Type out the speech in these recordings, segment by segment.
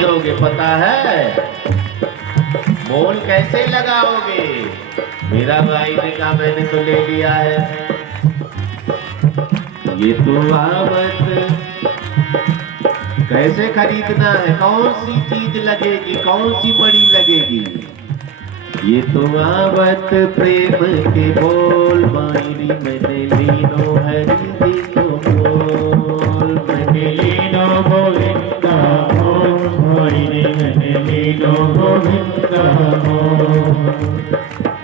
करोगे पता है? मोल कैसे लगाओगे? मेरा भाई ने कहा मैंने तो ले लिया है। ये तो आवत कैसे खरीदना है, कौन सी चीज लगेगी, कौन सी मणि लगेगी? ये तो आवत प्रेम के बोल, मायरी मैंने लीनो हरि जी को बोल, मैंने लीनो गोविंदा बोल, मायरी मैंने लीनो गोविंदा बोल।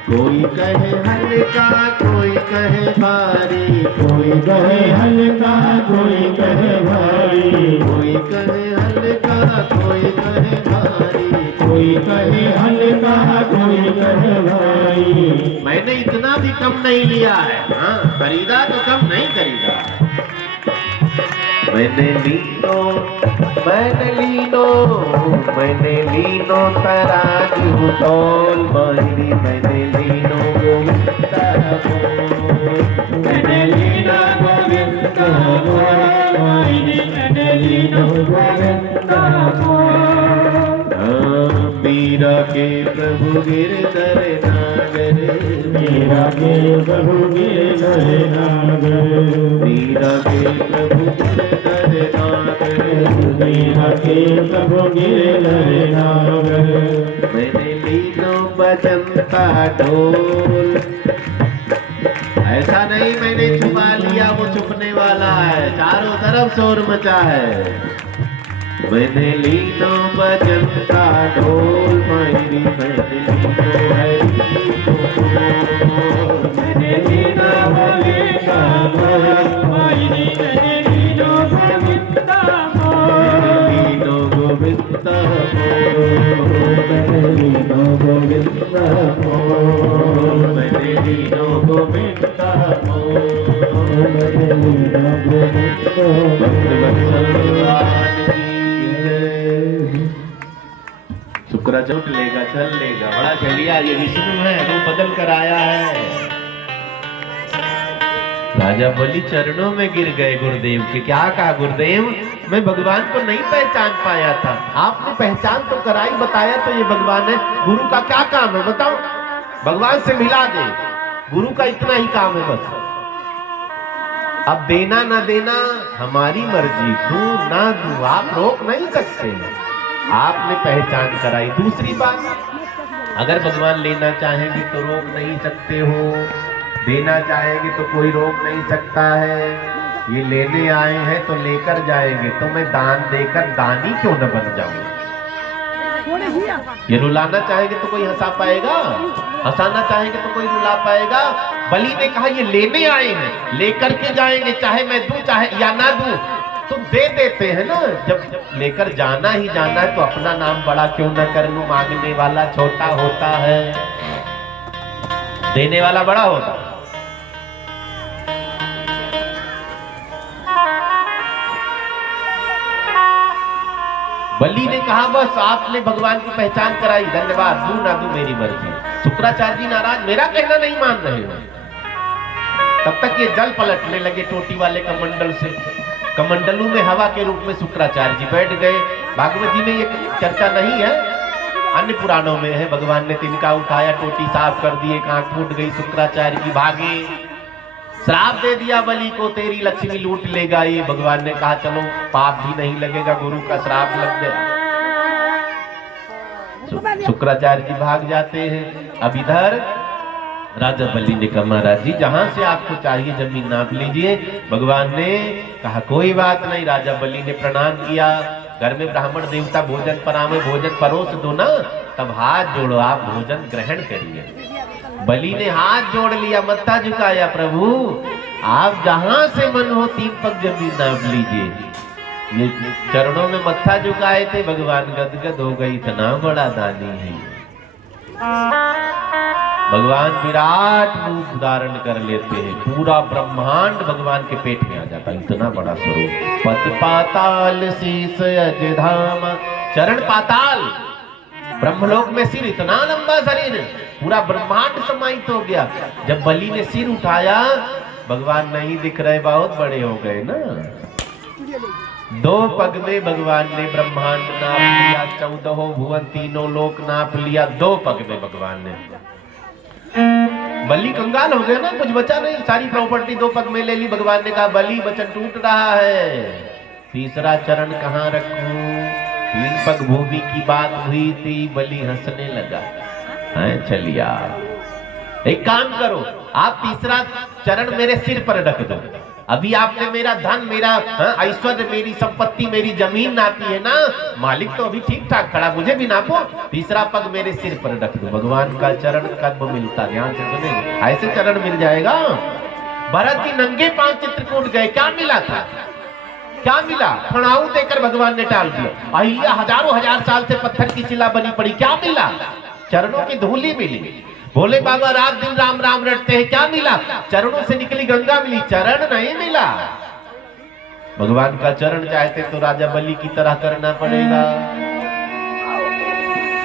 कोई कहे हल्का कोई कहे भारी, कोई कहे हल्का कोई कहे भारी, कोई कहे हल्का कोई कहे भारी, कोई कहे हल्का कोई कहे भारी। मैंने इतना भी कम नहीं लिया है, हाँ खरीदा तो कम नहीं खरीदा। मैंने लीनो तराजू तौल, मायरी मैंने लीनो गोविंदा बोल, मैंने लीनो गोविंदा बोल, मायरी मैंने लीनो गोविंदा बोल। मीरा के प्रभु गिरधर नागर, मीरा के प्रभु गिरधर नागर, मीरा के प्रभु गिरधर नागर, मीरा के प्रभु गिरधर नागर। मैंने लीनो बजंता ढोल, ऐसा नहीं मैंने छुपा लिया, वो छुपने वाला है, चारों तरफ शोर मचा है। मैंने लीनो बजंता ढोल, मायरी मैंने लीनो हरि को बोल, मैंने लीनो गोविंदा बोल, मायरी मैंने लीनो गोविंदा बोल, लीनो गोविंदा बोल, मैंने लीनो गोविंदा बोल, मैंने लीनो गोविंदा बोल, मैंने लीनो गोविंदा बोल। शुक्र चोट लेगा चल लेगा, बड़ा चलिया ये विष्णु है, वो बदल कर आया है। राजा बलि चरणों में गिर गए गुरुदेव के। क्या कहा गुरुदेव, मैं भगवान को नहीं पहचान पाया था, आपने पहचान तो कराई, बताया तो ये भगवान है। गुरु का क्या काम है बताओ, भगवान से मिला दे, गुरु का इतना ही काम है बस। अब देना ना देना हमारी मर्जी, दूं ना दूं आप रोक नहीं सकते, आपने पहचान कराई। दूसरी बात, अगर भगवान लेना चाहेंगे तो रोक नहीं सकते हो, देना चाहेंगे तो कोई रोक नहीं सकता है। ये लेने आए हैं तो लेकर जाएंगे, तो मैं दान देकर दानी क्यों न बन जाऊं? ये रुलाना चाहेंगे तो कोई हंसा पाएगा, हंसाना चाहेंगे तो कोई रुला पाएगा। बलि ने कहा ये लेने आए हैं, लेकर के जाएंगे, चाहे मैं दूं चाहे या ना दूं, तो दे देते हैं ना। जब लेकर जाना ही जाना है तो अपना नाम बड़ा क्यों न कर लूं, मांगने वाला छोटा होता है, देने वाला बड़ा होता है। बलि ने कहा बस आपने भगवान की पहचान कराई, धन्यवाद, दूं ना दूं मेरी मर्जी। शुक्राचार्य जी नाराज, मेरा कहना नहीं मान रहे हो। तब तक ये जल पलटने लगे टोटी वाले कमंडल से। कमंडलू में हवा के रूप में शुक्राचार्य जी बैठ गए। भागवत जी में ये चर्चा नहीं है, अन्य पुराणों में है। भगवान ने तिनका उठाया, टोटी साफ कर दी, एक आंख फूट गई, शुक्राचार्य जी भागे, श्राप दे दिया बलि को, तेरी लक्ष्मी लूट लेगा ये। भगवान ने कहा चलो पाप भी नहीं लगेगा, गुरु का श्राप लग गया। शुक्राचार्य जी भाग जाते हैं। अब इधर राजा बलि ने कहा महाराज जी जहां से आपको चाहिए जमीन नाप लीजिए। भगवान ने कहा कोई बात नहीं। राजा बलि ने प्रणाम किया। घर में ब्राह्मण देवता भोजन परामे, भोजन परोस दो ना, तब हाथ जोड़ो, आप भोजन ग्रहण करिए। बलि ने हाथ जोड़ लिया, मत्था झुकाया, प्रभु आप जहां से मन हो 3 पग जमीन नाप लीजिए। ये चरणों में मत्था झुकाए थे, भगवान गदगद हो गई, इतना बड़ा दानी है। भगवान विराट रूप धारण कर लेते हैं, पूरा ब्रह्मांड भगवान के पेट में आ जाता है, इतना बड़ा स्वरूप। पद पाताल शीस अज धाम, चरण पाताल, ब्रह्मलोक में सिर, इतना लंबा शरीर, पूरा ब्रह्मांड समाहित हो गया। जब बलि ने सिर उठाया, भगवान नहीं दिख रहे, बहुत बड़े हो गए ना। 2 पग में भगवान ने ब्रह्मांड नाप लिया, 14 भुवन, तीनों लोक नाप लिया, 2 पग में भगवान ने। बलि कंगाल हो गया ना, कुछ बचा नहीं, सारी प्रॉपर्टी 2 पग में ले ली। भगवान ने कहा बलि वचन टूट रहा है, तीसरा चरण कहाँ रखूं? 3 पग भूमि की बात हुई थी, बलि हंसने लगा। चलिए एक काम करो, आप तीसरा चरण मेरे सिर पर रख दो। अभी आपने मेरा धन, मेरा ऐश्वर्य, मेरी संपत्ति, मेरी जमीन नापी है ना, मालिक तो अभी ठीक ठाक खड़ा, मुझे भी नापो, तीसरा पग मेरे सिर पर रख दो। भगवान का चरण कब मिलता, ध्यान से सुने, ऐसे चरण मिल जाएगा। भरत की नंगे पांव चित्रकूट गए, क्या मिला था? क्या मिला? खड़ाऊ देकर भगवान ने टाल दिया। अहिल्या हजारों हजार साल से पत्थर की शिला बनी पड़ी, क्या मिला? चरणों की धूली मिली। भोले बाबा रात दिन राम राम रटते हैं, क्या मिला? चरणों से निकली गंगा मिली, चरण नहीं मिला। भगवान का चरण चाहते तो राजा बलि की तरह करना पड़ेगा।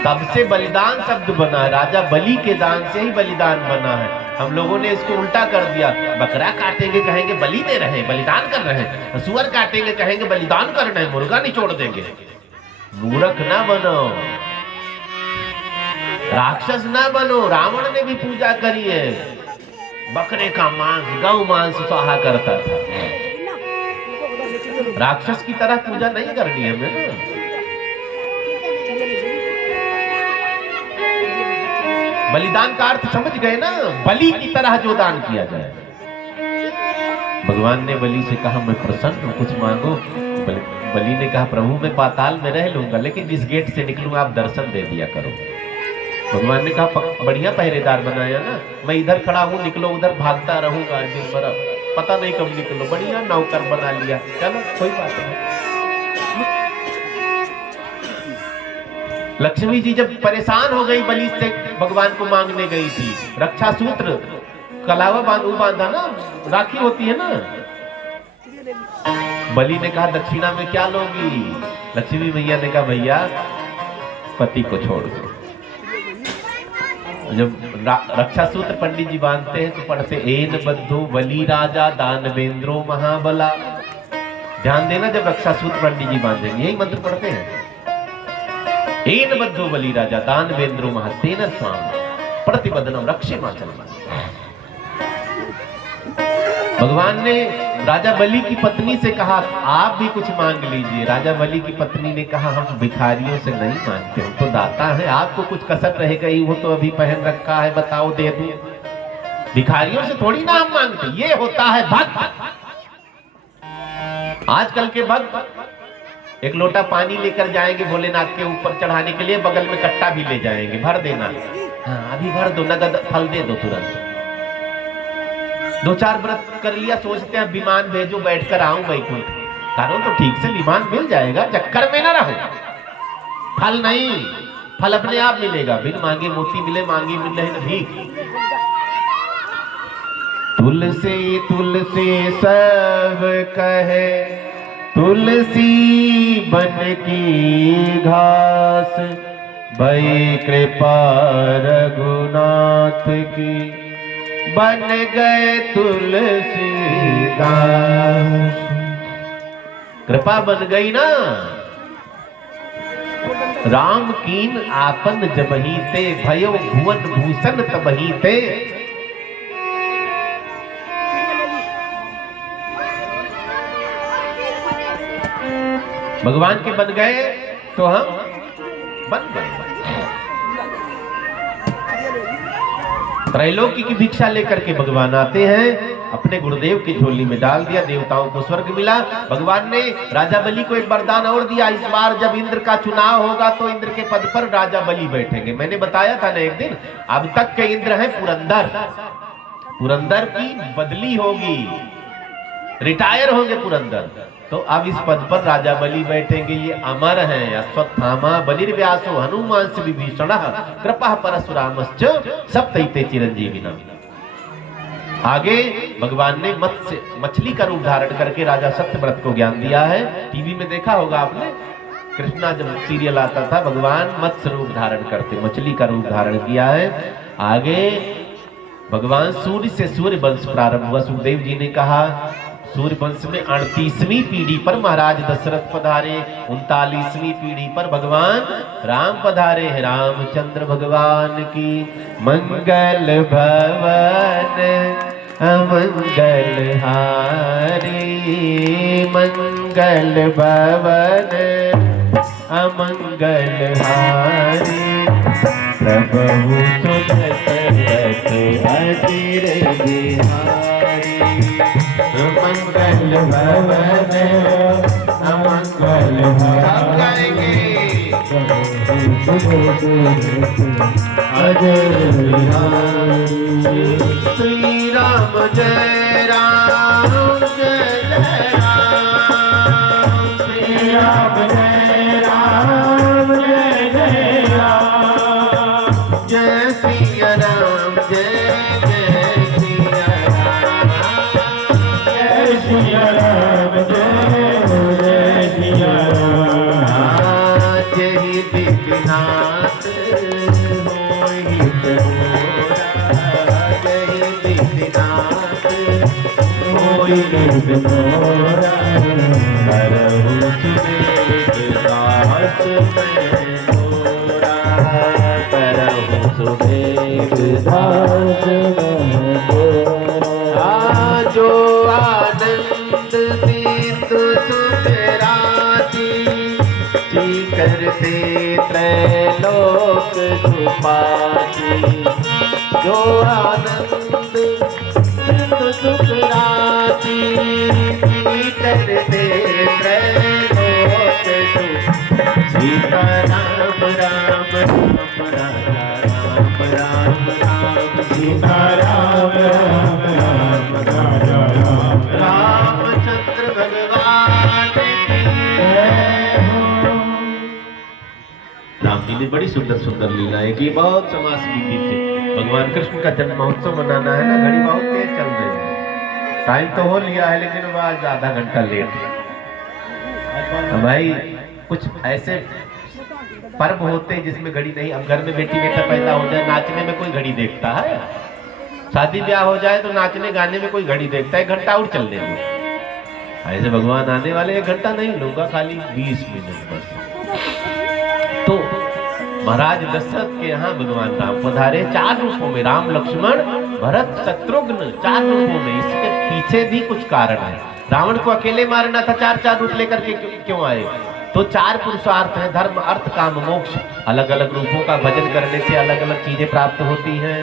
तब से बलिदान शब्द बना है, राजा बलि के दान से ही बलिदान बना है। हम लोगों ने इसको उल्टा कर दिया, बकरा काटेंगे कहेंगे बलि दे रहे हैं, बलिदान कर रहे हैं, सुअर काटेंगे कहेंगे बलिदान कर रहे हैं, मुर्गा निचोड़ देंगे। मूर्ख ना बनो, राक्षस ना बनो। रावण ने भी पूजा करी है, बकरे का मांस, गौ मांस स्वाहा करता था। राक्षस की तरह पूजा नहीं करनी है हमें। बलिदान का अर्थ समझ गए ना, बलि की तरह जो दान किया जाए। भगवान ने बलि से कहा मैं प्रसन्न हूं, कुछ मांगो। बलि ने कहा प्रभु मैं पाताल में रह लूंगा, लेकिन जिस गेट से निकलूं आप दर्शन दे दिया करो। भगवान ने कहा बढ़िया पहरेदार बनाया ना, मैं इधर खड़ा हूं, निकलो उधर, भागता रहूंगा दिन भर, पता नहीं कब निकलो। बढ़िया नौकर बना लिया, चलो कोई बात नहीं। लक्ष्मी जी जब परेशान हो गई बलि से, भगवान को मांगने गई थी, रक्षा सूत्र कलावा बांधा ना, राखी होती है ना। बलि ने कहा दक्षिणा में क्या लोगी? लक्ष्मी मैया ने कहा भैया पति को छोड़ दो। जब रक्षा सूत्र पंडित जी बांधते हैं तो पढ़ते एन बद्धो बलि राजा दानवेंद्रो महाबला। ध्यान देना, जब रक्षा सूत्र पंडित जी बांधेंगे यही मंत्र पढ़ते हैं, एन बद्धो बलि राजा दानवेंद्रो महातेन स्वाम प्रतिबद्धनम रक्षेमाचल। भगवान ने राजा बलि की पत्नी से कहा आप भी कुछ मांग लीजिए। राजा बलि की पत्नी ने कहा हम भिखारियों से नहीं मांगते, हम तो दाता है, आपको कुछ कसर रह गई, वो तो अभी पहन रखा है, बताओ दे दूं। भिखारियों से थोड़ी ना हम मांगते, ये होता है भक्त। आजकल के भक्त एक लोटा पानी लेकर जाएंगे भोलेनाथ के ऊपर चढ़ाने के लिए, बगल में कट्टा भी ले जाएंगे, भर देना। हाँ अभी भर दो, नगद फल दे दो तुरंत। 2-4 व्रत कर लिया, सोचते हैं विमान भेजो बैठकर आऊं वैकुंठ। करो तो ठीक से विमान मिल जाएगा, चक्कर में ना रहो। फल नहीं, फल अपने आप मिलेगा, बिन मांगे मोती मिले, मांगी मिले न भीख। तुलसी तुलसी सब कहे, तुलसी बन की घास, भई कृपा रघुनाथ की, बन गए तुलसीदास। कृपा बन गई ना। राम कीन आपन जबही ते, भयो भुवन भूषण तबही ते। भगवान के बन गए तो हम बन गए। त्रैलोकी की भिक्षा लेकर के भगवान आते हैं, अपने गुरुदेव की झोली में डाल दिया, देवताओं को स्वर्ग मिला। भगवान ने राजा बलि को एक वरदान और दिया, इस बार जब इंद्र का चुनाव होगा तो इंद्र के पद पर राजा बलि बैठेंगे। मैंने बताया था ना एक दिन, अब तक के इंद्र हैं पुरंदर, पुरंदर की बदली होगी, रिटायर होंगे पुरंदर, तो अब इस पद पर राजा बलि बैठेंगे। ये अमर हैं, अश्वत्थामा बलिर्व्यासो हनुमांस विभीषणः कृपा परशुरामश्च सप्तैते चिरंजीविनः। आगे भगवान ने मत्स्य मछली का रूप धारण करके राजा सत्यव्रत को ज्ञान दिया है। टीवी में देखा होगा आपने, कृष्णा जब सीरियल आता था भगवान मत्स्य रूप धारण करते, मछली का रूप धारण किया है। आगे भगवान सूर्य से सूर्य वंश प्रारंभ हुआ। सुखदेव जी ने कहा सूर्यवंश में 38वीं पीढ़ी पर महाराज दशरथ पधारे, 39वीं पीढ़ी पर भगवान राम पधारे हैं। रामचंद्र भगवान की मंगल भवन अमंगल हारी, मंगल भवन अमंगल हारी, प्रभु सुनत अजीर बिहारी, मंगल भवन अमंगल हारी, अजीर बिहारी। श्री राम जय राम जय जय राम, श्री राम जय राम जय जय राम, जय सिया राम जय जय सिया राम, जय सिया राम जय जय सिया राम। जय विघ्नाथ होई तोरा, जय विघ्नाथ होई तोरा, करहु सुमेध दास मैं तोरा, करहु सुमेध दास मैं तोरा। जो आनंद सिंधु सुख राशि, करते त्रैलोक सुपासी, जो आनंद सिंधु सुख राशि, करते त्रैलोक सुपासी। सीता राम राम राम राम राम राम, सीता राम राम राम राम राम, रामचंद्र भगवान की जय हो। राम जी ने बड़ी सुंदर सुंदर लीलाएं की, बहुत समास विधि से। भगवान कृष्ण का जन्म महोत्सव मनाना है ना, घड़ी बहुत तेज चल रही है, टाइम तो हो लिया है लेकिन वो आज आधा घंटा लेट है। भाई कुछ ऐसे पर्व होते हैं जिसमें घड़ी नहीं, अब घर में बेटी बेटा पैदा हो जाए, नाचने में कोई घड़ी देखता है? शादी ब्याह हो जाए तो नाचने गाने में कोई घड़ी देखता है? 1 घंटा और चलने दो। ऐसे भगवान आने वाले 1 घंटा नहीं लूंगा, खाली 20 मिनट बस। तो महाराज दशरथ के यहाँ भगवान राम पधारे 4 रूपों में, राम लक्ष्मण भरत शत्रुघ्न 4 रूपों में। इसके पीछे भी कुछ कारण है। रावण को अकेले मारना था, 4 रूप लेकर के क्यों आए? तो 4 पुरुषार्थ है, धर्म अर्थ काम मोक्ष। अलग अलग रूपों का भजन करने से अलग अलग चीजें प्राप्त होती हैं।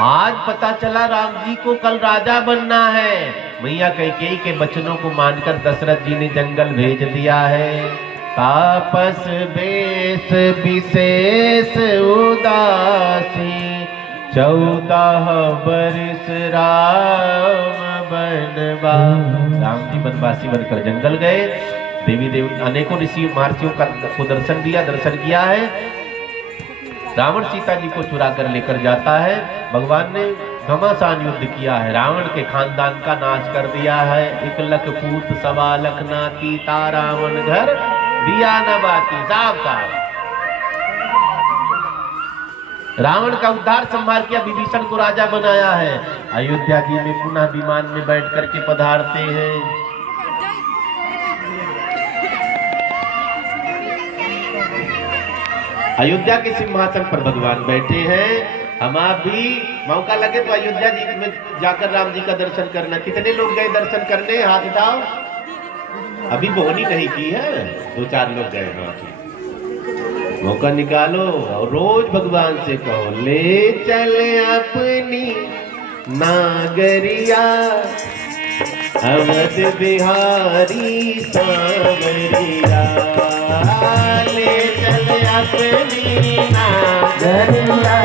आज पता चला राम जी को कल राजा बनना है। मैया कैकेयी के वचनों को मानकर दशरथ जी ने जंगल भेज दिया है। तापस बेस विशेष उदासी, 14 वर्ष राम बनवास। राम जी वनवासी बनकर जंगल गए। देवी देवी अनेकों ऋषि महर्षियों को दर्शन दिया, दर्शन किया है। रावण सीता जी को चुरा कर लेकर जाता है। भगवान ने घमासान युद्ध किया है, रावण के खानदान का नाश कर दिया है। 1 लख पूत 1.25 लाख नाती, रावण घर दिया न बाती। साफ साफ रावण का उद्धार संहार किया, विभीषण को राजा बनाया है। अयोध्या जी में पुनः विमान में बैठ करके पधारते हैं। अयोध्या के सिंहासन पर भगवान बैठे हैं। हम आप भी मौका लगे तो अयोध्या जी में जाकर राम जी का दर्शन करना। कितने लोग गए दर्शन करने? हाथ उठाओ। अभी बोहनी नहीं की है, 2-4 लोग गए बाकी। मौका निकालो और रोज भगवान से कहो, ले चल अपनी नागरिया, अवध बिहारी सांवरिया। ले चल अपनी नागरिया,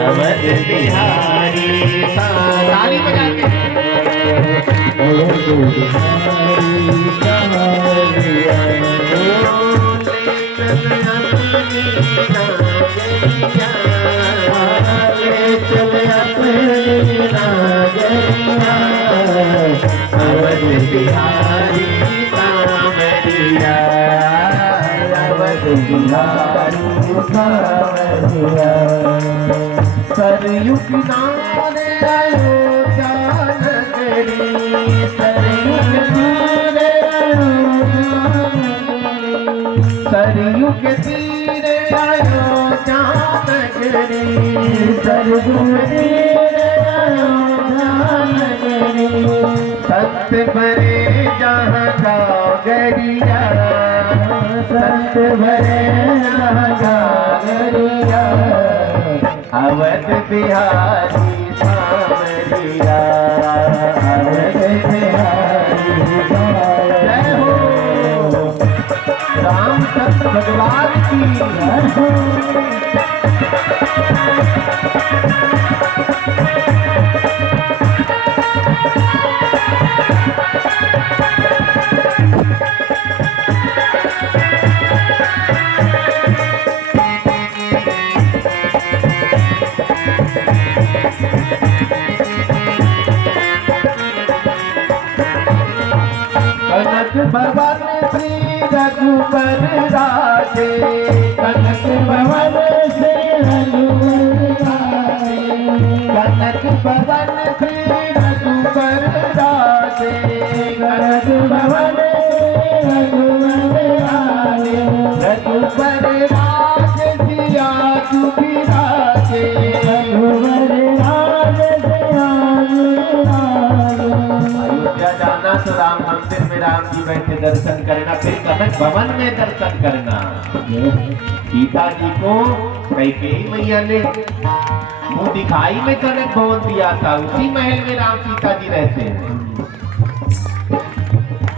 अवध बिहारी ताली बजा के। अवध बिहारी सांवरिया, अवध बिहारी सांवरिया। सरयू किनारे अयोध्या नगरी, सरयू किनारे सरयू के तीरे अयोध्या नगरी, सरयू के तीरे अयोध्या नगरी। संत भरे जहाँ गागरिया, संत भरे जहाँ गागरिया, अवध बिहारी सांवरिया, अवध बिहारी सांवरिया। जय हो रामचंद्र भगवान की जय हो। कनक भवन श्री रघुबर राजे, कनक भवन श्री रघुबर राजे, कनक भवन श्री रघुबर राजे, कनक भवन श्री रघुबर राजे, रघुबर राजे सिया जुबी राजे, रघुबर राजे सिया जुबी राजे। अयोध्या जाना तो राम मंदिर में राम जी बैठे दर्शन करना, फिर कनक भवन में दर्शन करना। सीता जी को कैकेयी मैया ने मुंह दिखाई में कनक भवन दिया था, उसी महल में राम सीता जी रहते हैं।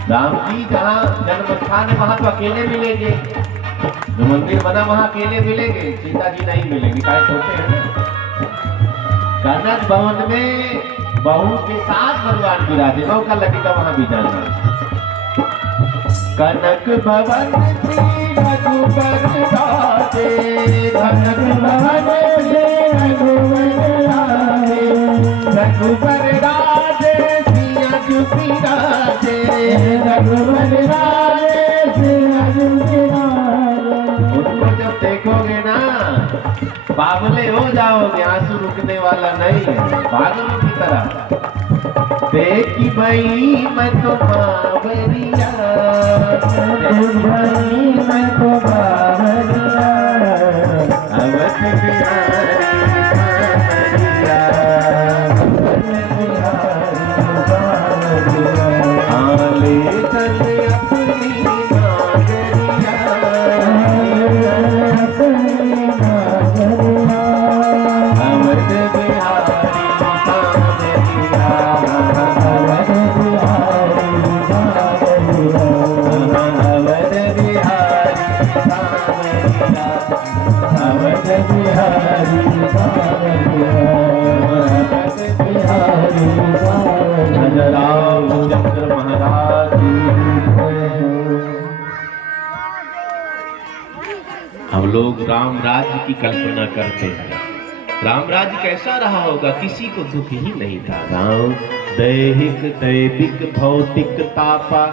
राम जी जहाँ जन्म स्थान है वहां तो अकेले मिलेंगे, जो मंदिर बना वहां अकेले मिलेंगे, सीता जी नहीं मिलेंगे, काय छोटे हैं। कनक भवन में बहू के साथ भगवान विराजे, बहू का लगेगा वहां भी जाना। कनक भवन श्री रघुबर राजे, कनक भवन श्री रघुबर राजे, रघुबर राजे सिया जुबी राजे, रघुबर राजे सिया जुबी राजे। उनको जब देखोगे ना बावले हो जाओगे, आंसू रुकने वाला नहीं है, पागलों की तरह। देखी भाई मैं तो बावरिया, देखी भाई मैं तो बावरिया, अवध बिहारी सांवरिया, अवध बिहारी सांवरिया। आले चले अपनी नागरिया, अपनी नागरिया, अवध बिहारी सांवरिया, अवध बिहारी सांवरिया, अवध बिहारी सांवरिया, अवध बिहारी सांवरिया, अवध बिहारी सांवरिया। रामचंद्र महाराज की जय हो। हम लोग राम राज्य की कल्पना करते हैं, राम राज्य कैसा रहा होगा, किसी को दुख ही नहीं था। राम दैहिक दैविक भौतिक तापा,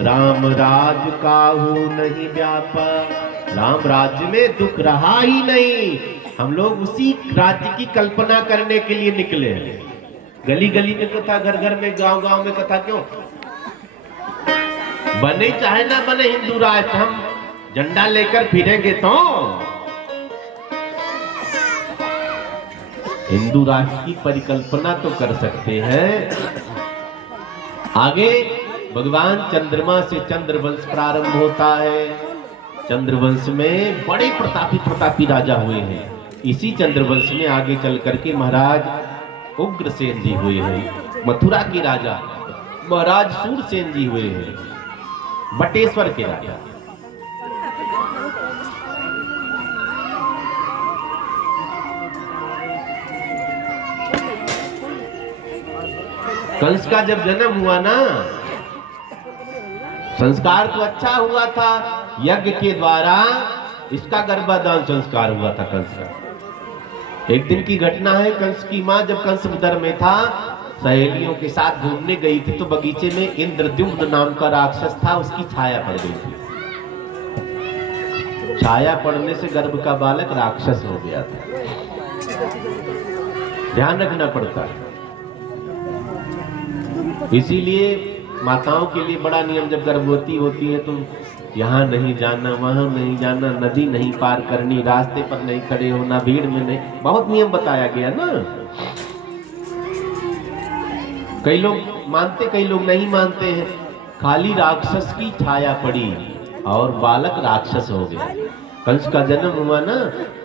राम राज काहू नहीं व्यापा। राम राज्य में दुख रहा ही नहीं, हम लोग उसी राज्य की कल्पना करने के लिए निकले हैं। गली गली में कथा, घर घर में, गांव गांव में कथा क्यों? बने चाहे ना बने हिंदू राष्ट्र, हम झंडा लेकर फिरेंगे तो हिंदू राष्ट्र की परिकल्पना तो कर सकते हैं। आगे भगवान चंद्रमा से चंद्रवंश प्रारंभ होता है। चंद्रवंश में बड़े प्रतापी राजा हुए हैं। इसी चंद्रवंश में आगे चल करके महाराज उग्रसेन जी हुए हैं, मथुरा के राजा। महाराज सूरसेन जी हुए हैं, बटेश्वर के राजा। कंस का जब जन्म हुआ ना, संस्कार तो अच्छा हुआ था, यज्ञ के द्वारा इसका गर्भाधान संस्कार हुआ था कंस का। एक दिन की घटना है, कंस की मां जब कंस उदर में था, सहेलियों के साथ घूमने गई थी, तो बगीचे में इंद्रद्युम्न नाम का राक्षस था, उसकी छाया पड़ गई थी। छाया पड़ने से गर्भ का बालक राक्षस हो गया था। ध्यान रखना पड़ता है। इसीलिए माताओं के लिए बड़ा नियम, जब गर्भवती होती है तो यहाँ नहीं जाना, वहां नहीं जाना, नदी नहीं पार करनी, रास्ते पर नहीं खड़े होना, भीड़ में नहीं, बहुत नियम बताया गया ना। कई लोग मानते, कई लोग नहीं मानते हैं। खाली राक्षस की छाया पड़ी और बालक राक्षस हो गया। कंस का जन्म हुआ ना,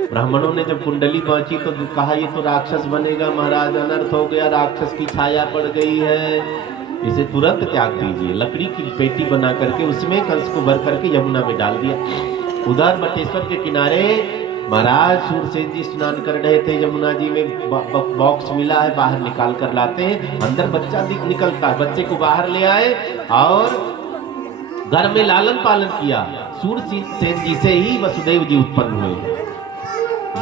ब्राह्मणों ने जब कुंडली बांची तो कहा ये तो राक्षस बनेगा महाराज, अनर्थ हो गया, राक्षस की छाया पड़ गई है, इसे तुरंत त्याग दीजिए। लकड़ी की पेटी बना करके उसमें कंस को भर करके यमुना में डाल दिया। उधर बटेश्वर के किनारे महाराज सूरसेन जी स्नान कर रहे थे, यमुना जी में बॉक्स मिला है, बाहर निकाल कर लाते हैं, अंदर बच्चा निकलता है, बच्चे को बाहर ले आए और घर में लालन पालन किया। सूरसेन जी से ही वसुदेव जी उत्पन्न हुए।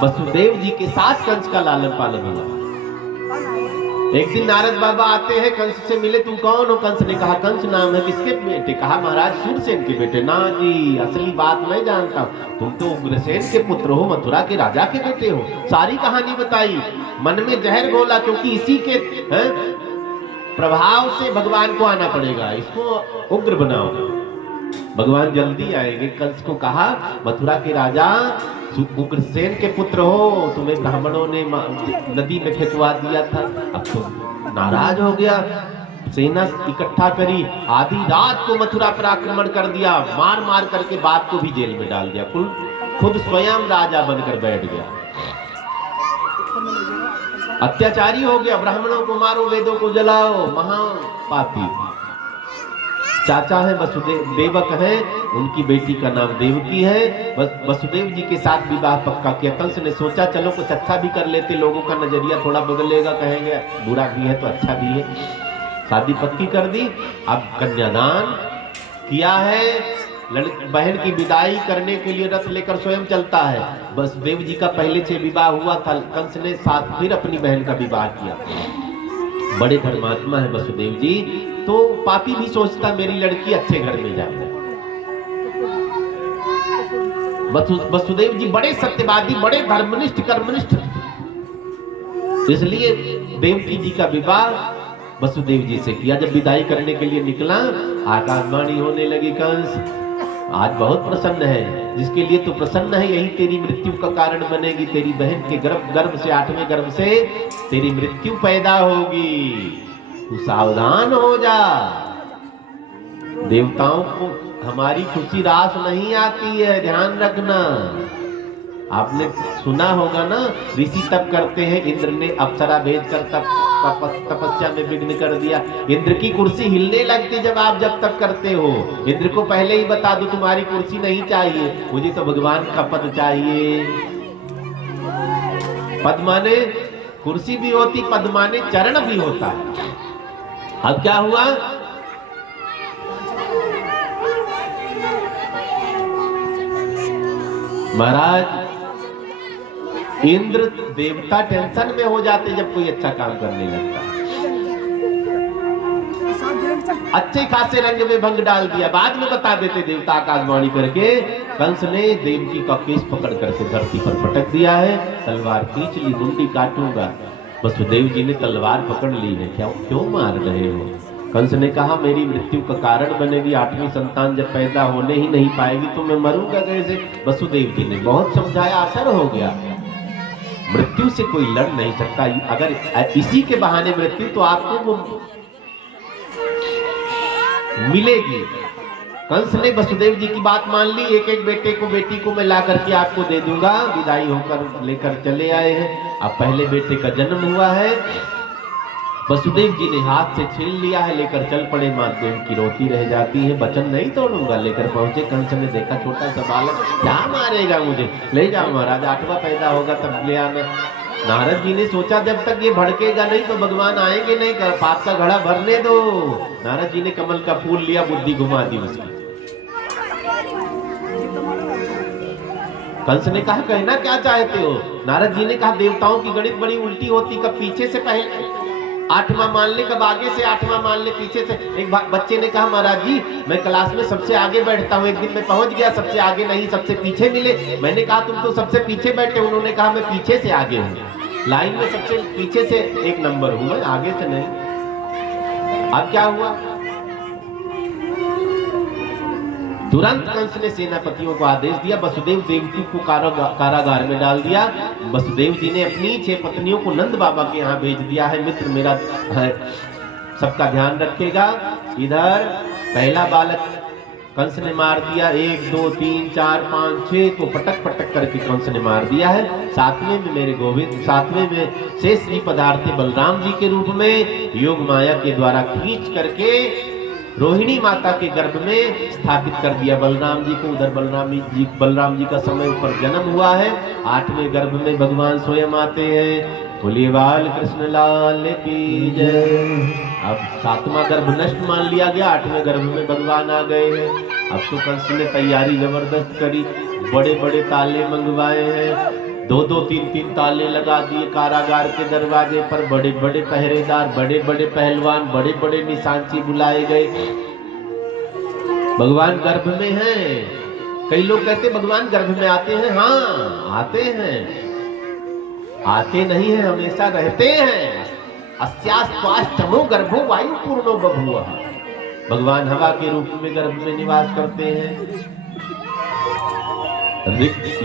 वसुदेव जी के साथ कंस का लालन पालन हुआ। एक दिन नारद बाबा आते हैं, कंस से मिले, तुम कौन हो? कंस ने कहा कंस नाम है, किसके बेटे? कहा महाराज सूरसेन के बेटे। ना जी, असली बात मैं जानता हूं, तुम तो उग्रसेन के पुत्र हो, मथुरा के राजा के बेटे हो। सारी कहानी बताई, मन में जहर घोला, क्योंकि इसी के प्रभाव से भगवान को आना पड़ेगा, इसको उग्र बनाओ, भगवान जल्दी आएंगे। कंस को कहा मथुरा के राजा उग्रसेन के पुत्र हो, तुम्हें ब्राह्मणों ने नदी में फेंकवा दिया था, अब तो नाराज हो गया, सेना इकट्ठा करी, आधी रात को मथुरा पर आक्रमण कर दिया, मार मार करके बाप को भी जेल में डाल दिया, खुद स्वयं राजा बनकर बैठ गया। अत्याचारी हो गया, ब्राह्मणों को मारो, वेदों को जलाओ, महापापी। चाचा है वसुदेव, देवक है, उनकी बेटी का नाम देवकी है। वसुदेव जी के साथ विवाह पक्का किया। कंस ने सोचा चलो कुछ अच्छा भी कर लेते, लोगों का नजरिया थोड़ा बदलेगा, कहेंगे बुरा भी है तो अच्छा भी है। शादी पक्की कर दी। अब कन्यादान किया है, बहन की विदाई करने के लिए रथ लेकर स्वयं चलता है। वसुदेव जी का पहले से विवाह हुआ था, कंस ने साथ फिर अपनी बहन का विवाह किया। बड़े धर्मात्मा है वसुदेव जी, तो पापी भी सोचता मेरी लड़की अच्छे घर में जाए। वसुदेव जी बड़े सत्यवादी, बड़े धर्मनिष्ठ, कर्मनिष्ठ, इसलिए देवकी जी का विवाह वसुदेव जी से किया। जब विदाई करने के लिए निकला, आकाशवाणी होने लगी, कंस आज बहुत प्रसन्न है, जिसके लिए तू प्रसन्न है यही तेरी मृत्यु का कारण बनेगी। तेरी बहन के गर्भ से, 8वें गर्भ से तेरी मृत्यु पैदा होगी, तू सावधान हो जा। देवताओं को हमारी खुशी रास नहीं आती है, ध्यान रखना। आपने सुना होगा ना, ऋषि तप करते हैं, इंद्र ने अप्सरा भेजकर तपस्या में विघ्न कर दिया। इंद्र की कुर्सी हिलने लगती जब आप जब तप करते हो। इंद्र को पहले ही बता दो तुम्हारी कुर्सी नहीं चाहिए, मुझे तो भगवान का पद चाहिए। पद माने कुर्सी भी होती, पद माने चरण भी होता है। अब क्या हुआ, महाराज इंद्र देवता टेंशन में हो जाते जब कोई अच्छा काम करने लगता। अच्छे खासे रंग में भंग डाल दिया, बाद में बता देते देवता आकाशवाणी करके। कंस ने देवकी का केस पकड़ करके धरती पर पटक दिया है, तलवार खींच ली, मुंडी काटूंगा। वसुदेव जी ने तलवार पकड़ ली है, क्यों मार रहे हो? कंस ने कहा मेरी मृत्यु का कारण बनेगी, 8वीं संतान जब पैदा होने ही नहीं पाएगी तो मैं मरूंगा कैसे? वसुदेव जी ने बहुत समझाया, असर हो गया। मृत्यु से कोई लड़ नहीं सकता, अगर इसी के बहाने मृत्यु तो आपको मिलेगी। कंस ने वसुदेव जी की बात मान ली, एक एक बेटे को, बेटी को मैं ला करके आपको दे दूंगा। विदाई होकर लेकर चले आए हैं। अब पहले बेटे का जन्म हुआ है, वसुदेव जी ने हाथ से छीन लिया है, लेकर चल पड़े। माता की रोती रह जाती है, वचन नहीं तोड़ूंगा, लेकर पहुंचे। कंस ने देखा छोटा सा बालक, क्या मारेगा मुझे, ले जाओ महाराज, 8वां पैदा होगा तब ले आना। नारद जी ने सोचा जब तक ये भड़केगा नहीं तो भगवान आएंगे नहीं, कर पाप का घड़ा भरने दो। नारद जी ने कमल का फूल लिया, बुद्धि घुमा दी उसकी। कंस ने कहा कहना क्या चाहते हो? नारद जी ने कहा देवताओं की गणित बड़ी उल्टी होती, कब पीछे से पहले 8वां मान ले, कब आगे से 8वां मान ले, पीछे से। एक बच्चे ने कहा महाराज जी मैं क्लास में सबसे आगे बैठता हूँ, एक दिन मैं पहुंच गया सबसे आगे नहीं, सबसे पीछे मिले। मैंने कहा तुम तो सबसे पीछे बैठे, उन्होंने कहा मैं पीछे से आगे हूँ। लाइन में सबसे पीछे से एक नंबर हूं मैं, आगे से नहीं। अब क्या हुआ, तुरंत कंस ने सेनापतियों को आदेश दिया, वसुदेव देवकी को कारागार में डाल दिया। वसुदेव जी ने अपनी 6 पत्नियों को नंद बाबा के यहाँ भेज दिया है, मित्र मेरा है, सबका ध्यान रखेगा। इधर पहला बालक कंस ने मार दिया, 1 2 3 4 5 6 को पटक पटक करके कंस ने मार दिया है। 7वें में मेरे गोविंद, 7वें में शेष जी पदार्थ बलराम जी के रूप में योग माया के द्वारा खींच करके रोहिणी माता के गर्भ में स्थापित कर दिया बलराम जी को। उधर बलराम जी का समय ऊपर जन्म हुआ है। 8वें गर्भ में भगवान स्वयं आते हैं। बोलिए बाल कृष्ण लाल की जय। अब 7वां गर्भ नष्ट मान लिया गया, 8वें गर्भ में भगवान आ गए हैं। अब तो कंस ने तैयारी जबरदस्त करी, बड़े बड़े ताले मंगवाए हैं, 2 2 3 3 ताले लगा दिए कारागार के दरवाजे पर। बड़े बड़े पहरेदार, बड़े बड़े पहलवान, बड़े बड़े निशांची बुलाए गए। भगवान गर्भ में हैं। कई लोग कहते भगवान गर्भ में आते हैं, हाँ आते हैं, आते नहीं है, हमेशा रहते हैं। अस्यास्त्वाष्टमो गर्भो वायु पूर्णो बभूव। भगवान हवा के रूप में गर्भ में निवास करते हैं।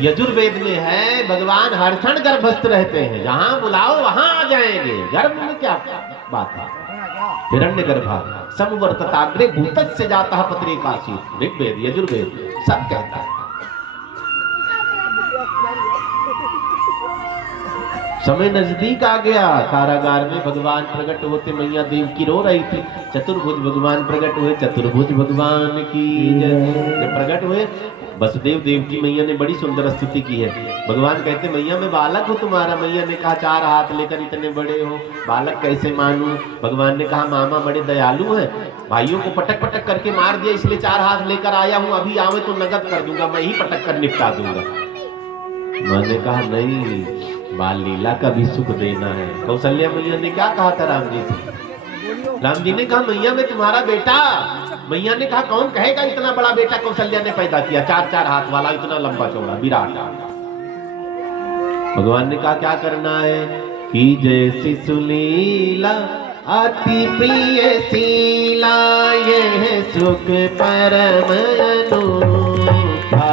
यजुर्वेद में है भगवान हर क्षण गर्भस्थ रहते हैं, जहां बुलाओ वहां आ जाएंगे। गर्भ में क्या बात है। हिरण्य गर्भा समवर्तताग्रे भूतस्य जाता पत्रे काशी, ऋग्वेद यजुर्वेद सब कहता है। समय नजदीक आ गया। कारागार में भगवान प्रकट होते मैया देवकी रो रही थी। चतुर्भुज भगवान प्रकट हुए, चतुर्भुज भगवान की जब प्रकट हुए वसुदेव देवकी मैया ने बड़ी सुंदर स्तुति की है। भगवान कहते मैया मैं बालक हूँ तुम्हारा। मैया ने कहा 4 हाथ लेकर इतने बड़े हो, बालक कैसे मानूं। भगवान ने कहा मामा बड़े दयालु हैं, भाइयों को पटक पटक करके मार दिया इसलिए 4 हाथ लेकर आया हूँ। अभी आवे तो नगद कर दूंगा, मैं ही पटक कर निपटा दूंगा। मैंने कहा नहीं, बाल लीला का भी सुख देना है। कौशल्या मैया ने क्या कहा था राम जी से? राम जी ने कहा मैया मैं तुम्हारा बेटा। मैया ने कहा कौन कहेगा इतना बड़ा बेटा कौशल्या ने पैदा किया, 4 हाथ वाला, इतना लंबा चौड़ा विराट। भगवान ने कहा क्या करना है कि जैसी सुलीला अति प्रिय शीला, ये सुख परम अनूठा।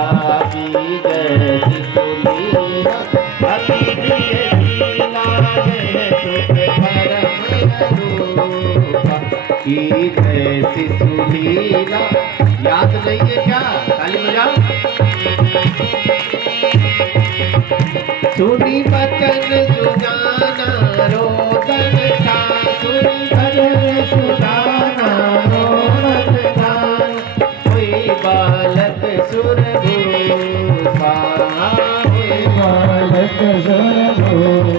जैसी सुलीला अति प्रिय शीला, ये सुख परम अनूठा। की जैसी सुलीला याद नहीं है क्या? ताली बजाओ। सुनी बचन सुजाना रोदन था, सुनी बचन सुजाना रोदन था। हुई बालक सुरभूषा, हुई बालक सुरभूषा।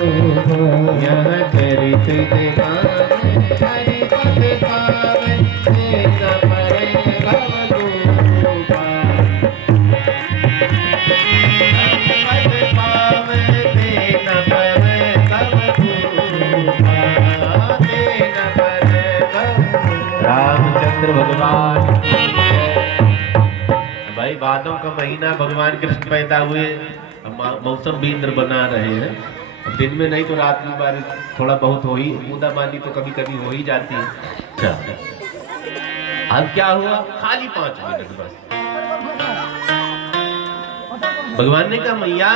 यह चरित दिखाए हरि पद पावे, न परे भवरूपा। रामचंद्र भगवान। भाई भादों का महीना, भगवान कृष्ण पैदा हुए, मौसम भी इंद्र बना रहे हैं। अब दिन में नहीं तो रात में बारिश थोड़ा बहुत हो ही, बूंदाबांदी तो कभी कभी हो ही जाती है। अब क्या हुआ, खाली 5 मिनट बस। भगवान ने कहा मैया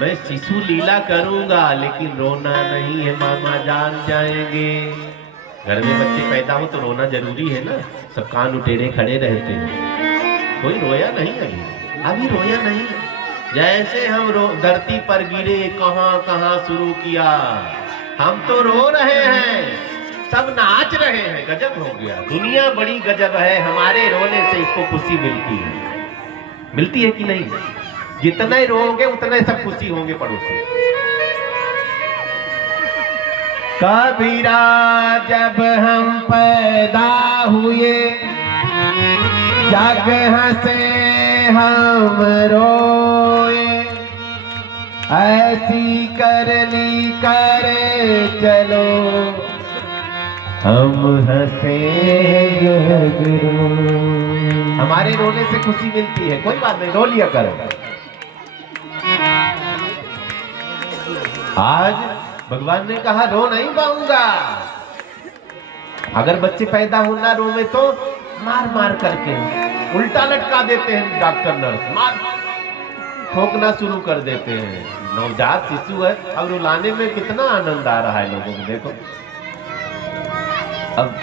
मैं शिशु लीला करूंगा, लेकिन रोना नहीं है, मामा जान जाएंगे। घर में बच्चे पैदा हो तो रोना जरूरी है ना, सब कान उटेरे खड़े रहते हैं। कोई रोया नहीं, अभी रोया नहीं। जैसे हम धरती पर गिरे कहां कहां शुरू किया, हम तो रो रहे हैं, सब नाच रहे हैं। गजब हो गया, दुनिया बड़ी गजब है। हमारे रोने से इसको खुशी मिलती है कि नहीं? जितने रोगे उतने सब खुशी होंगे पड़ोसी। कबीरा जब हम पैदा हुए, जग हंसे हम रोए। ऐसी करनी करे चलो, हम हंसे जग रोए। हमारे रोने से खुशी मिलती है, कोई बात नहीं, रो लिया करो। आज भगवान ने कहा रो नहीं पाऊंगा। अगर बच्चे पैदा होना रोवे तो मार मार करके उल्टा लटका देते हैं डॉक्टर नर्स, मार ठोकना शुरू कर देते हैं। नवजात शिशु है, अब रुलाने में कितना आनंद आ रहा है लोगों को देखो। अब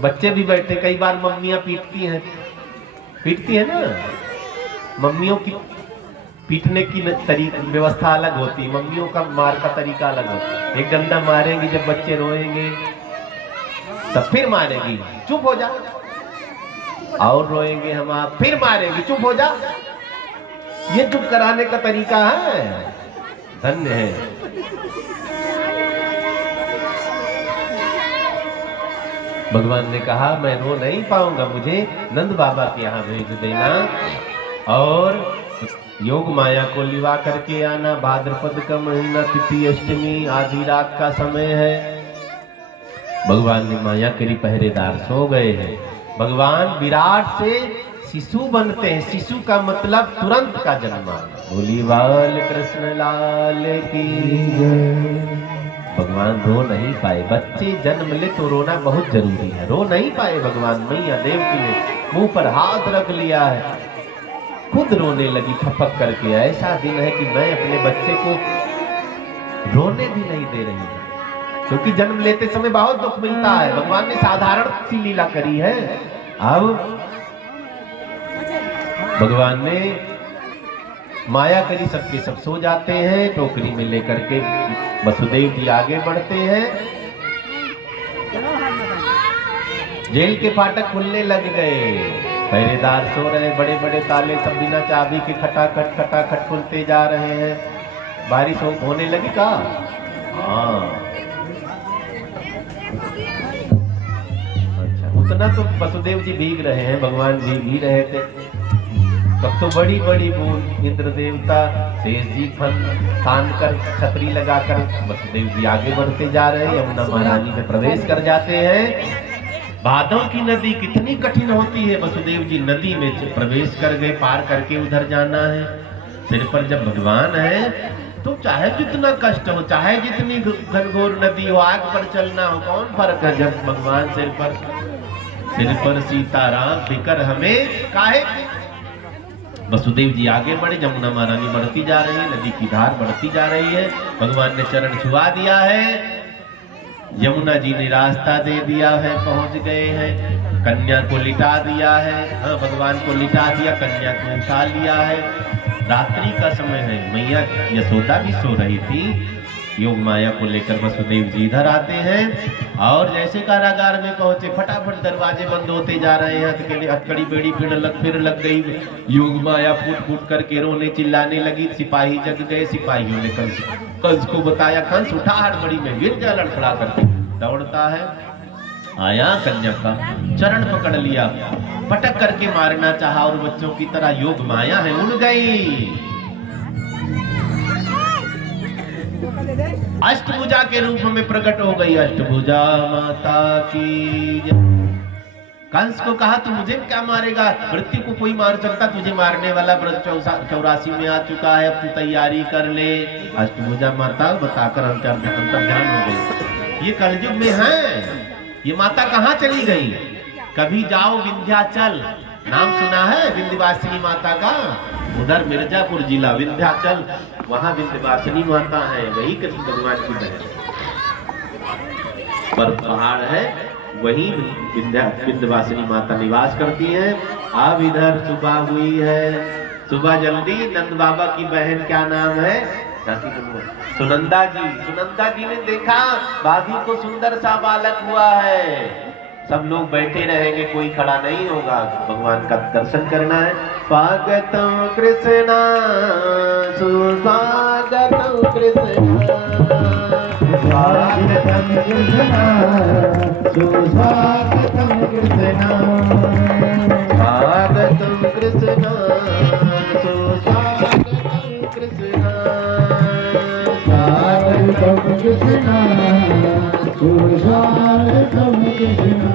बच्चे भी बैठे, कई बार मम्मियां पीटती है ना, मम्मियों की पीटने की व्यवस्था अलग होती है, मम्मियों का मार का तरीका अलग होता है। एक डंडा मारेंगी जब बच्चे रोएंगे, तब फिर मारेगी, चुप हो जा, और रोएंगे हम आप, फिर मारेगी, चुप हो जा। ये चुप कराने का तरीका है। धन्य है। भगवान ने कहा मैं रो नहीं पाऊंगा, मुझे नंद बाबा के यहाँ भेज देना और योग माया को लिवा करके आना। भाद्रपद का महीना, तिथि अष्टमी, आधी रात का समय है। भगवान ने माया के पहरेदार सो गए हैं। भगवान विराट से शिशु बनते हैं। शिशु का मतलब तुरंत का जन्मा। बोली बाल कृष्ण लाल की जय। भगवान रो नहीं पाए, बच्चे जन्म ले तो रोना बहुत जरूरी है, रो नहीं पाए भगवान। मैया देवकी ने मुंह पर हाथ रख लिया है, खुद रोने लगी ठपक करके। ऐसा दिन है कि मैं अपने बच्चे को रोने भी नहीं दे रही हूं, क्योंकि जन्म लेते समय बहुत दुख मिलता है। भगवान ने साधारण सी लीला करी है। अब भगवान ने माया करी, सबके सब सो जाते हैं। टोकरी में लेकर के वसुदेव जी आगे बढ़ते हैं। जेल के फाटक खुलने लग गए, पहरेदार सो रहे, बड़े बड़े ताले सब बिना चाबी के खटाखट खुलते जा रहे हैं। बारिश होने लगी का? हाँ, अच्छा, उतना तो वसुदेव जी भीग रहे हैं, भगवान भीग ही रहे थे। तब तो बड़ी बड़ी बूंद इंद्र देवता शेष जी थान कर छतरी लगाकर वसुदेव जी आगे बढ़ते जा रहे हैं। यमुना महारानी में प्रवेश कर जाते हैं। भादों की नदी कितनी कठिन होती है। वसुदेव जी नदी में प्रवेश कर गए, पार करके उधर जाना है। सिर पर जब भगवान है तो चाहे जितना कष्ट हो, चाहे जितनी घनघोर नदी हो, आग पर चलना हो, कौन फर्क है जब भगवान सिर पर सीताराम फिकर हमें काहे। वसुदेव जी आगे बढ़े, यमुना महारानी बढ़ती जा रही है, नदी की धार बढ़ती जा रही है। भगवान ने चरण छुआ दिया है, यमुना जी ने रास्ता दे दिया है, पहुंच गए हैं। कन्या को लिटा दिया है, हाँ, भगवान को लिटा दिया, कन्या को उठा लिया है। रात्रि का समय है, मैया यशोदा भी सो रही थी। योग माया को लेकर वसुदेव जी इधर आते हैं और जैसे कारागार में पहुंचे, फटाफट दरवाजे बंद होते जा रहे हैं। हथकड़ी बेड़ी फिर लग गई। योग माया फूट करके रोने चिल्लाने लगी। सिपाही जग गए। सिपाहियों ने कंस को बताया, कंस उठा, हड़बड़ी में गिर जा, लड़खड़ा करके दौड़ता है, आया, कन्या का चरण पकड़ लिया, पटक करके मारना चाहा और बच्चों की तरह योग माया है उड़ गई। अष्टभुजा के रूप में प्रकट हो गई। अष्टभुजा माता की। कंस को कहा तू मुझे क्या मारेगा, मृत्यु को कोई मार सकता, तुझे मारने वाला व्रत 84 में आ चुका है, अब तू तैयारी कर ले। अष्टभुजा माता बताकर अंतर्ध्यान हो गई। ये कलयुग में है, ये माता कहाँ चली गई? कभी जाओ विंध्याचल, नाम सुना है विंध्यवासिनी माता का? उधर मिर्जापुर जिला विंध्याचल, वहां विंध्यवासिनी माता है, वही कृष्ण भगवान की बहन पर पहाड़ है, वही विंध्यवासिनी माता निवास करती है। अब इधर सुबह हुई है, सुबह जल्दी। नंद बाबा की बहन क्या नाम है? सुनंदा जी। सुनंदा जी ने देखा बागी को सुंदर सा बालक हुआ है। सब लोग बैठे रहेंगे, कोई खड़ा नहीं होगा, भगवान का दर्शन करना है। स्वागतम कृष्णा सुस्वागतम कृष्णा, स्वागतम कृष्णा सुस्वागतम कृष्णा, स्वागतम कृष्णा सुस्वागतम कृष्णा, स्वागतम कृष्णा सुस्वागतम कृष्णा।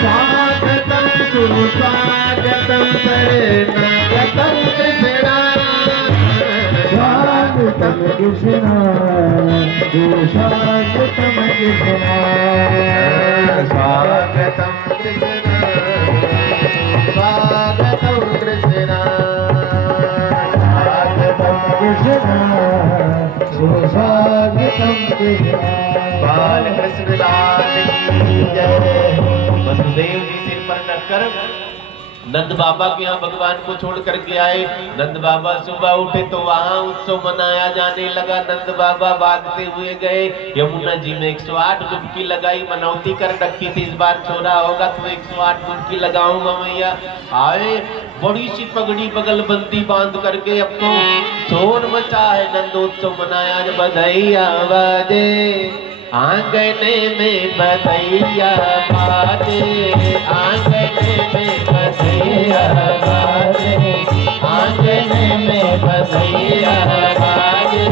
स्वागतम सुस्वागतम कृष्णा स्वागतम कृष्णा स्वागतम कृष्णा स्वागतम कृष्णा स्वागतम कृष्णा स्वागतम कृष्णा बाल कृष्ण लाल की जय। वसुदेव जी सिर पर रखकर नंद बाबा के यहाँ भगवान को छोड़ करके आए। नंद बाबा सुबह उठे तो वहां उत्सव मनाया जाने लगा। नंद बाबा भागते हुए गए यमुना जी में 108 डुबकी लगाई, मनौती कर रखी थी इस बार छोरा होगा तो 108 डुबकी लगाऊंगा मैया। आए बड़ी सी पगड़ी बगलबंदी बांध करके अब तो शोर मचा है, नंदोत्सव मनाया। बधाइया बाजे आंगने में बधाइया बाजे, आंगने में बधाइया बाजे, आंगने में बधाइया बाजे।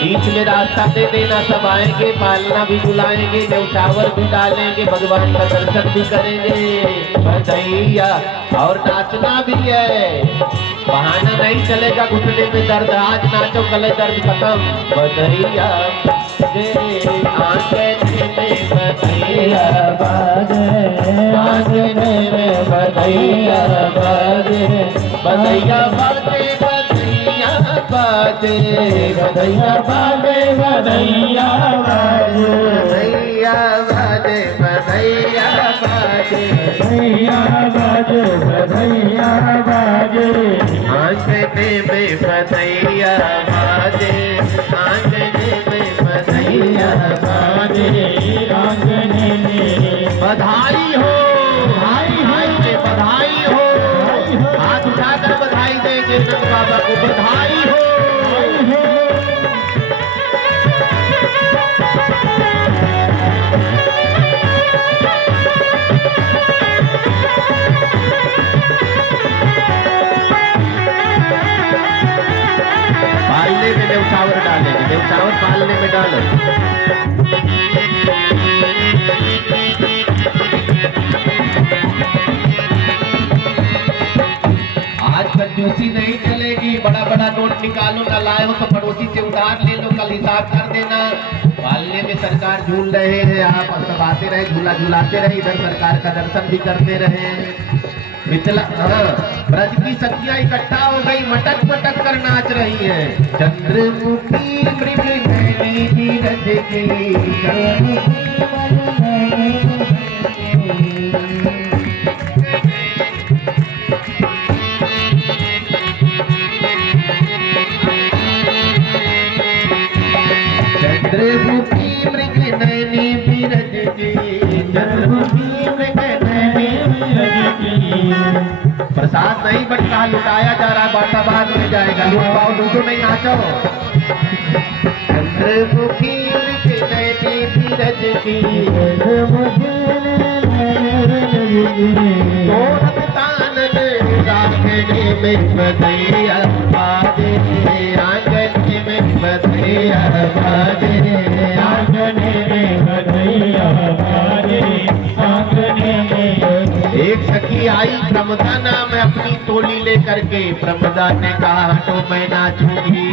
बीच में रास्ता दे देना, सब आएंगे, पालना भी बुलाएंगे, न्यौछावर भी डालेंगे, भगवान का दर्शन भी करेंगे। बधाइया और नाचना भी है, बहाना नहीं चलेगा, घुटने में दर्द, आज नाचो गले दर्द खत्म। बधाइया आंगने में बधाइया बाजे, आंगने में बधाइया बाजे, बधाइया बाजे बधाइया बाजे, बधाइया बाजे बधाइया बाजे, बधाइया बाजे बधाइया बाजे, बधाइया बाजे बधाइया बाजे। आंगने में बधाइया बाजे, आंगने में बधाइया बाजे, आंगने में बधाई हो, भाई भाई में बधाई हो। हाथ उठाकर बधाई देंगे नंद बाबा को, बधाई हो। पालने में न्यौछावर डालेंगे, न्यौछावर पालने में डालो। आज कंजूसी नहीं चलेगी, बड़ा बड़ा नोट निकालो, ना लाए हो तो पड़ोसी से उधार ले लो, कल हिसाब कर देना। पालने में सरकार झूल रहे हैं, आप सब आते रहे, झूला झूलाते रहे, इधर सरकार का दर्शन भी करते रहे। मिथिला ब्रज की सखियां इकट्ठा हो गई, मटक मटक कर नाच रही है। चंद्रमुखी मृग नैनी बीरज की, चंद्रमुखी मृग नैनी बीरज की, चंद्रमुखी मृग नैनी बीरज की। प्रसाद नहीं बटता, लुटाया जा रहा, बाटा बाद में जाएगा, लूट पाओ लूटो नहीं, नाचो। चंद्रमुखी मृग नैनी बीरज की, तानन राखने में बधाइया बाजे, आंगने में बधाइया बाजे, आंगने में बधाइया बाजे, आंगने में। एक सखी आई प्रमदा नाम है, अपनी टोली लेकर के। प्रमदा ने कहा हटो मैं नाचूंगी।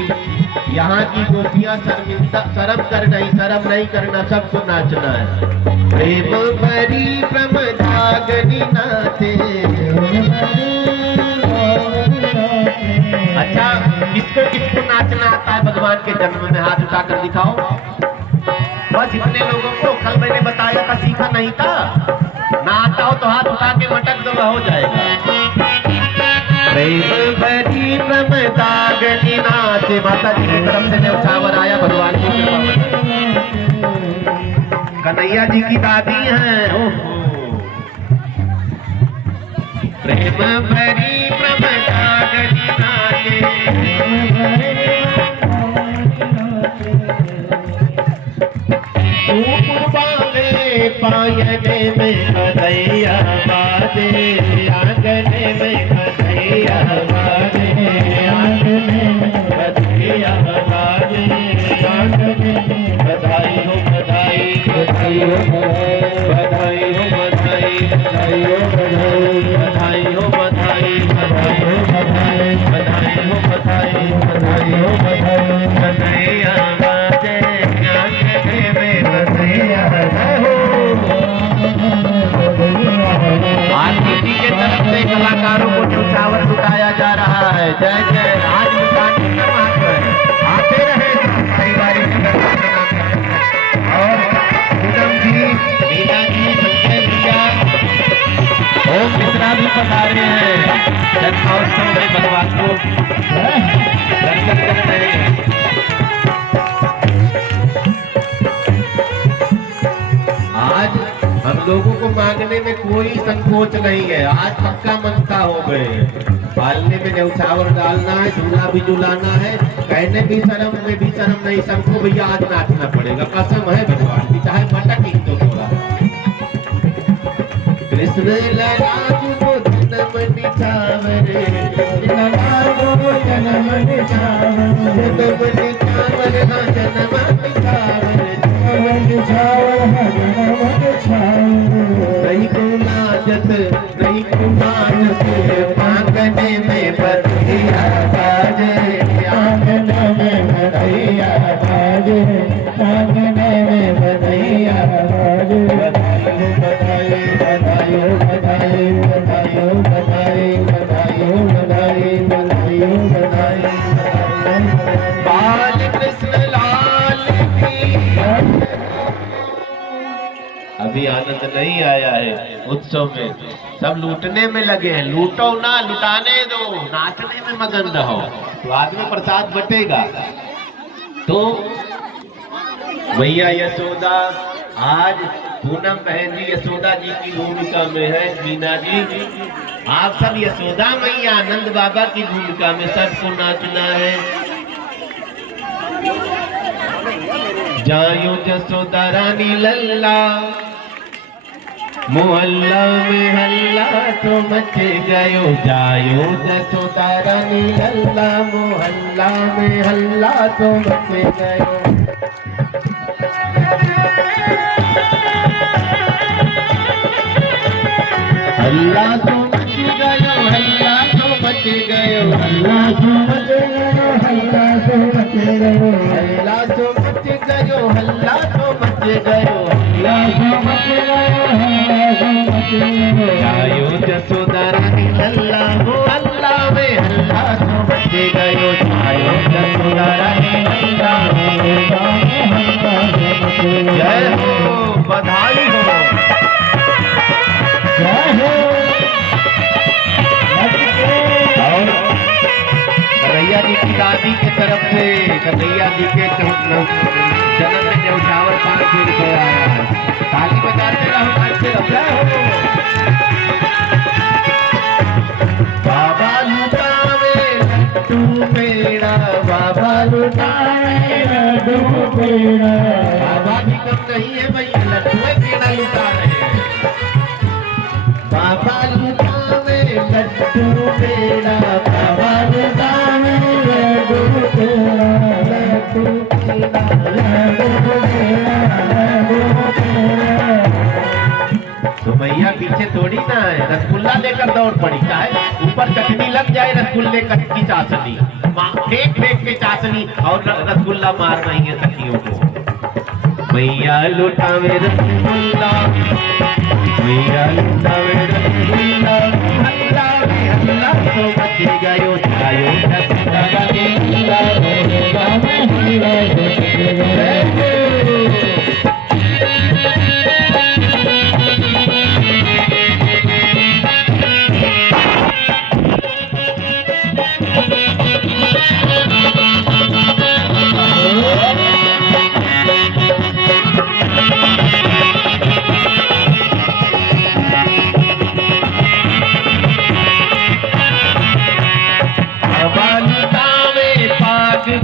यहाँ की गोपियां शर्म कर नहीं, शर्म नहीं करना, सबको नाचना है। प्रेम भरी प्रमदागनी नाचे। अच्छा किसको किसको नाचना आता है भगवान के जन्म में, हाथ उठाकर दिखाओ। बस इतने लोगों को, कल मैंने बताया था, सीखा नहीं था। ना आता हो तो हाथ उठा के मटक दो, हो जाएगा। प्रेम भरी प्रमदागनी नाचे, माता जी की तरफ से न्यौछावर आया, भगवान की कृपा। कन्हैया जी की दादी हैं। प्रेम भरी प्रमदागनी नाचे, पायने में बधाइया बाजे, आंगने में बधाइया बाजे, आंगने में बधाइया बाजे, आंगने में बधाई हो बधाई, बधाई हो बधाई हो बधाई, बधाई हो बधाई, बधाई हो बधाई, बधाई हो बधाई। जा रहा है। जय जय आज लुटाने का महत्व है। आते रहे परिवार और पूनम जी, मीना जी, संजय भैया, ओम मिश्रा भी पधारे हैं। जन्मोत्सव में भगवान को दर्शन कर रहे हैं। आज हम लोगों को मांगने में कोई संकोच नहीं है। आज पक्का मनता हो गए हैं। पालने में न्यौछावर डालना है, झूला भी झुलाना है, कहने भी शर्म में भी शर्म नहीं। सबको भैया आज नाचना पड़ेगा, कसम है भगवान की, चाहे भटक ही तो थोड़ा। कृष्ण ललाट को जन्म निछावरे, कृष्ण ललाट को जन्म निछावरे, जन्म निछावरे ना जन्म निछावरे, जन्म निछावरे ना जन्म निछावरे। नहीं को नाचत, नहीं को नाचत, आंगने में बधैया बाजे, आंगने में बधैया बाजे, आंगने में बधैया बाजे। बधाई बधाई बधाई बधाई बधाई बधाई बधाई बधाई बधाई बधाई। बाल कृष्ण लाल की। अभी आनंद नहीं आया है उत्सव में, सब लूटने में लगे हैं। लूटो ना, लुटाने दो, नाचने में मगन रहो, तो बाद में प्रसाद बटेगा। तो मैया यशोदा आज पूनम बहन जी यशोदा जी की भूमिका में है। मीना जी आप सब यशोदा मैया आनंद बाबा की भूमिका में, सबको नाचना है। जायो यशोदा रानी लल्ला, मोहल्ला में हल्ला तो मचे गयो। जायो यशोदा रानी लल्ला, मोहल्ला में हल्ला तो मचे गयो। हल्ला तो मच गयो, हल्ला तो मच गयो, हल्ला तो मच गयो, हल्ला तो मच गयो, हल्ला तो मच गयो, हल्ला तो मच गयो, हल्ला तो मच गयो, हल्ला तो मच गयो। जायो यशोदा रानी लल्ला, मोहल्ला में हल्ला तो मच गयो। जायो यशोदा रानी लल्ला, मोहल्ला में हल्ला तो मच गयो। जय हो, बधाई हो, जय हो। और कन्हैया जी की दादी की तरफ से कन्हैया जी के जन्म में न्यौछावर 5 रुपये आया है। ताली बजाते रहो, अच्छे जय हो। बाबा लुटावे लड्डू पेड़ा, बाबा लुटावे लड्डू पेड़ा। बाबा भी कम नहीं है भैया, लड्डू पेड़ा लुटा रहे हैं। बाबा लुटावे लड्डू पेड़ा, बाबा लुटावे लड्डू पेड़ा, लड्डू पेड़ा, लड्डू पेड़ा, लड्डू पेड़ा। तो भैया पीछे थोड़ी ना है, रसगुल्ला लेकर दौड़ पड़ी। चाहे ऊपर चटनी लग जाए रसगुल्ले की चाशनी, फेंक फेंक के चाशनी और रसगुल्ला मार रही है सखियों को। भैया लुटावे रसगुल्ला, भैया लुटावे रसगुल्ला, हल्ला में हल्ला तो मच गयो। जायो यशोदा रानी लल्ला, मोहल्ला में हल्ला तो मच गयो।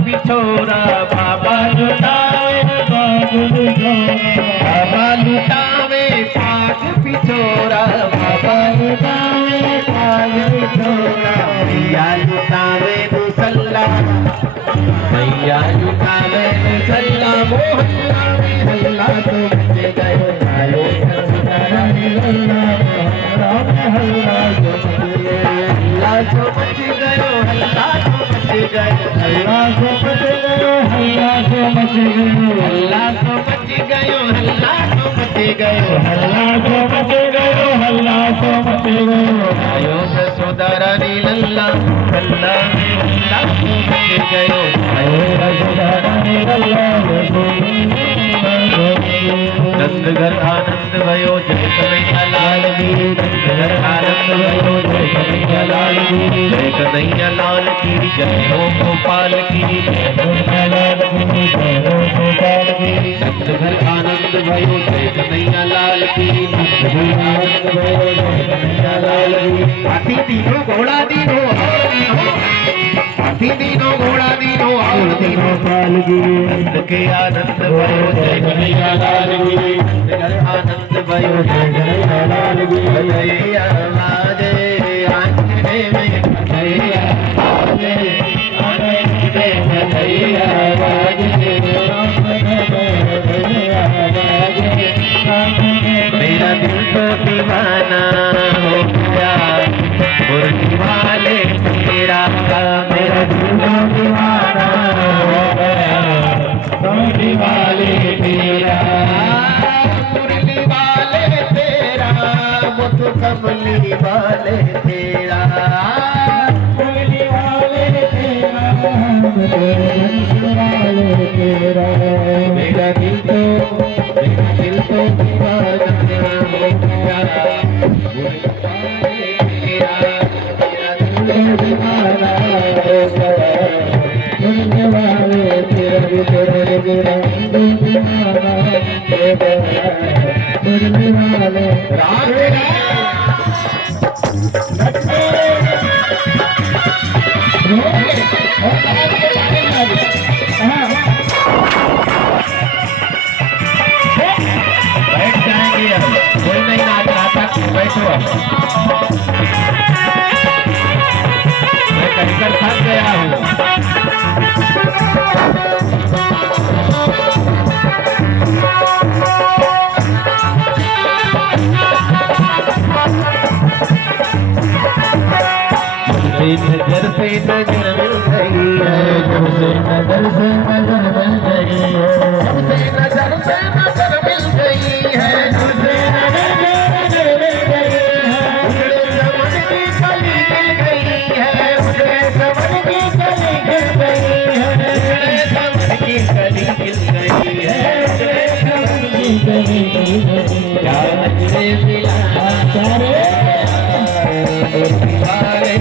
बिछोरा, बाबा लुटावे बाग बिछोरा, बाबा लुटावे बाग बिछोरा, बाबा लुटावे बाग बिछोरा। भैया लुटावे मुसल्ला, भैया लुटावे मुसल्ला, मोहल्ला में हल्ला तो मच गयो। जायो यशोदा रानी लल्ला, मोहल्ला में हल्ला तो मच गयो, हल्ला तो मच गयो, हल्ला तो मच गयो, हल्ला तो मच गयो, हल्ला तो मच गयो हल्ला तो मच गयो हल्ला तो मच गयो हल्ला तो मच गयो हल्ला तो मच गयो आयो यशोदा रानी लल्ला हल्ला में हल्ला तो मच गयो आयो यशोदा रानी लल्ला नंद घर आनंद भयो जय कन्हैया लाल की नंद घर आनंद भयो जय कन्हैया लाल की जय कन्हैया लाल की जय हो गोपाल की नंद घर आनंद भयो जय कन्हैया लाल की नंद घर आनंद भयो जय कन्हैया लाल की हाथी दीनो घोड़ा दीनो हाथी दीनो घोड़ा दीनो और दीनो काल की नंद के आनंद भयो जय कन्हैया लाल की नंद घर आनंद भयो जय कन्हैया लाल की कन्हैया वाजे आंगने में कन्हैया वाजे आंगने में कन्हैया वाजे मेरा दिल तो दीवाना हो गया मुर्गी वाले तेरा मेरा दिल तो दीवाना हो गया मुर्गी वाले तेरा मुरली वाले तेरा मुझ कमली वाले तेरा मुरली वाले तेरा वाले तेरा मेरा दिल तो दीवाना हो गया मुर्गी वाले तेरा मेरा दिल तो दीवाना हो गया मुरली वाले तेरा मुरली वाले राधे बैठ जाएंगे अब कोई नहीं नाच रहा था बैठो अब मैं कहीं कर थक गया हूँ नजर से नजर मिल गई है जब से नजर से नजर मिल गई है जब से नजर से नजर मिल गई है जब से नजर मिल गई है उसे समझ की कली मिल गई है उसे समझ की कली मिल गई है उसे समझ की कली मिल गई है उसे समझ की कली मिल गई है क्या नजरे मिला सारे वाले